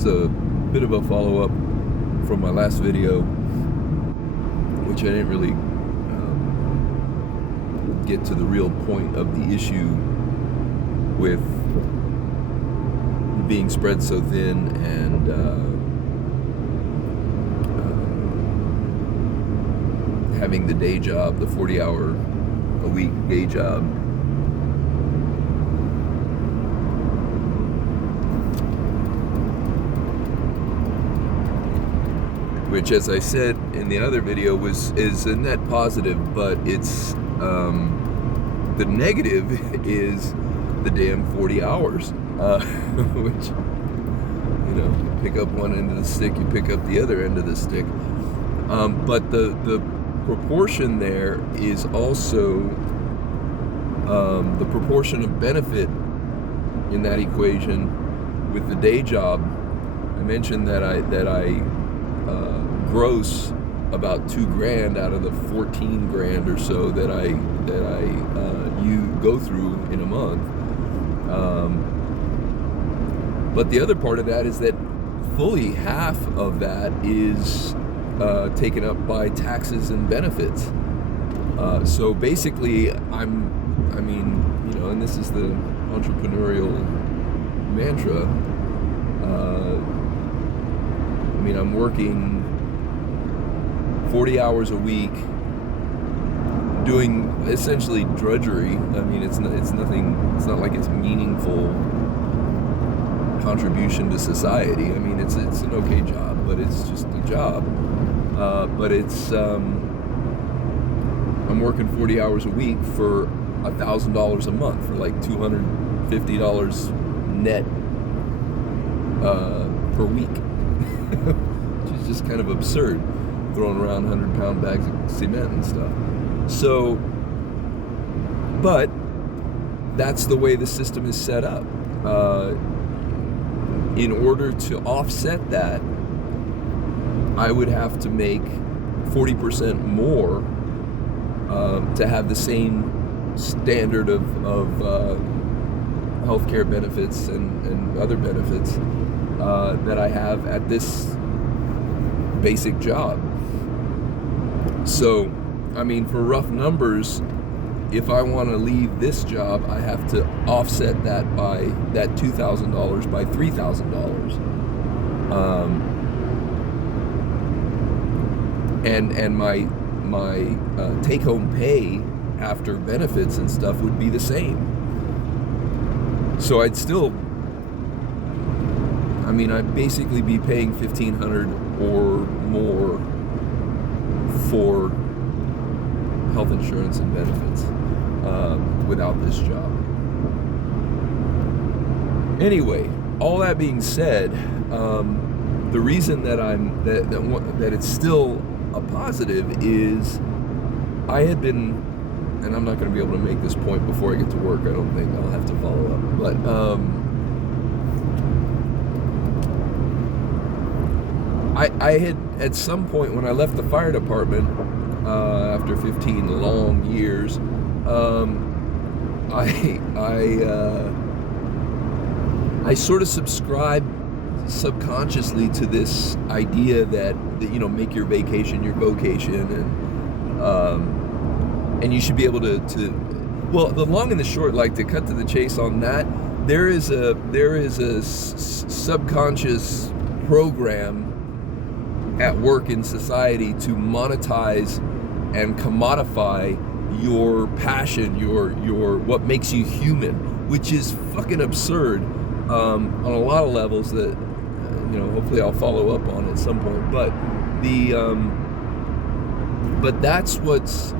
It's a bit of a follow-up from my last video, which I didn't really get to the real point of the issue with being spread so thin and having the day job, the 40-hour-a-week day job. Which, as I said in the other video, is a net positive, but it's the negative is the damn 40 hours, which, you know, you pick up one end of the stick, you pick up the other end of the stick. But the proportion there is also the proportion of benefit in that equation with the day job. I mentioned that I gross about $2,000 out of the $14,000 or so that I you go through in a month. But the other part of that is that fully half of that is taken up by taxes and benefits. So basically, I mean, you know, and this is the entrepreneurial mantra. I mean, I'm working 40 hours a week, doing essentially drudgery. I mean, it's nothing. It's not like it's meaningful contribution to society. I mean, it's an okay job, but it's just a job. But it's I'm working 40 hours a week for $1,000 a month, for like $250 net per week, which is just kind of absurd, throwing around 100-pound bags of cement and stuff. So, but that's the way the system is set up. In order to offset that, I would have to make 40% more to have the same standard of healthcare benefits and other benefits that I have at this basic job. So, I mean, for rough numbers, if I want to leave this job, I have to offset that by that $2,000 by $3,000. And my take-home pay after benefits and stuff would be the same. So I'd still, I mean, I'd basically be paying $1,500 or more for health insurance and benefits without this job. Anyway, all that being said, the reason that that it's still a positive is I had been, and I'm not going to be able to make this point before I get to work. I don't think I'll have to follow up, but I had, at some point when I left the fire department after 15 long years, I sort of subscribed subconsciously to this idea that you know, make your vacation your vocation, and you should be able to well, the long and the short, like, to cut to the chase on that, there is a subconscious program at work in society to monetize and commodify your passion, your what makes you human, which is fucking absurd on a lot of levels that you know, hopefully I'll follow up on at some point. But but that's what's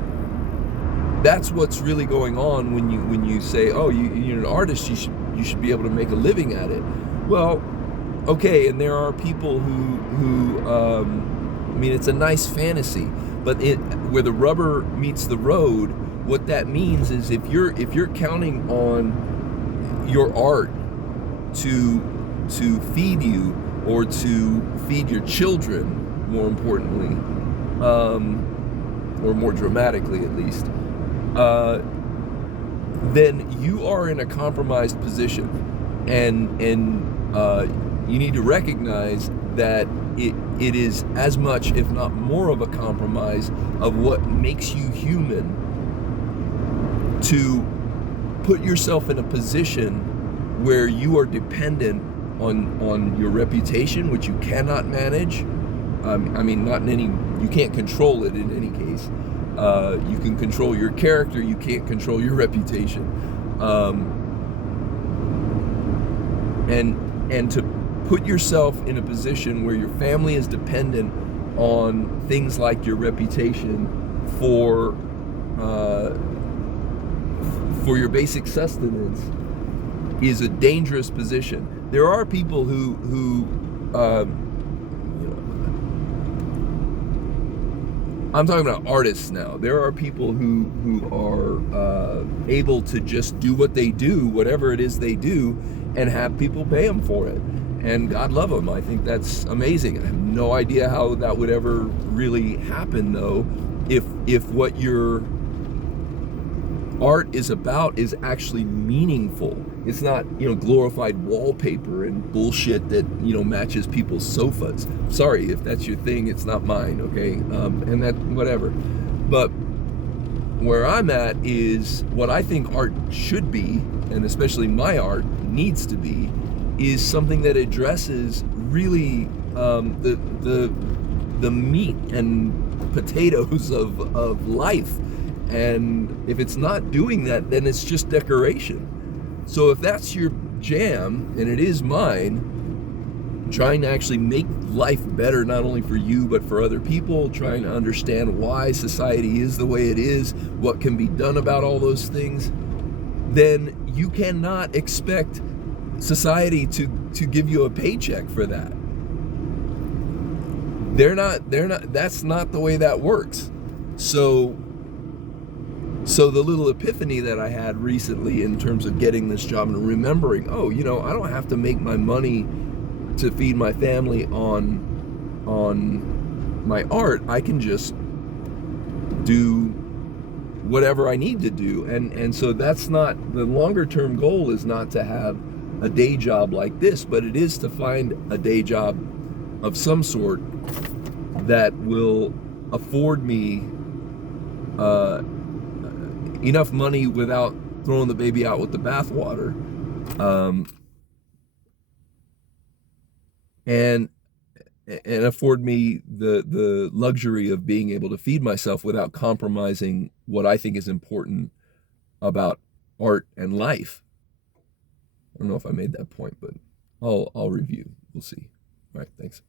really going on when you say, oh, you're an artist, you should be able to make a living at it. Well, okay, and there are people who I mean, it's a nice fantasy, but where the rubber meets the road, what that means is if you're counting on your art to feed you, or to feed your children, more importantly, or more dramatically at least, then you are in a compromised position, and you need to recognize that it is as much, if not more, of a compromise of what makes you human to put yourself in a position where you are dependent on your reputation, which you cannot manage. I mean, not in any, you can't control it in any case. You can control your character, you can't control your reputation. And to put yourself in a position where your family is dependent on things like your reputation for your basic sustenance is a dangerous position. There are people who I'm talking about artists now. There are people who are able to just do what they do, whatever it is they do, and have people pay them for it. And God love them. I think that's amazing. I have no idea how that would ever really happen, though, if what your art is about is actually meaningful. It's not, glorified wallpaper and bullshit that, matches people's sofas. Sorry if that's your thing, it's not mine, okay? And that, whatever. But where I'm at is what I think art should be, and especially my art needs to be, is something that addresses really the meat and potatoes of life. And if it's not doing that, then it's just decoration. So if that's your jam, and it is mine, trying to actually make life better, not only for you, but for other people, trying to understand why society is the way it is, what can be done about all those things, then you cannot expect society to give you a paycheck for that. They're not, that's not the way that works. So the little epiphany that I had recently in terms of getting this job and remembering, I don't have to make my money to feed my family on my art. I can just do whatever I need to do. And so that's not, the longer term goal is not to have a day job like this, but it is to find a day job of some sort that will afford me enough money without throwing the baby out with the bathwater, and afford me the luxury of being able to feed myself without compromising what I think is important about art and life. I don't know if I made that point, but I'll review. We'll see. All right, thanks.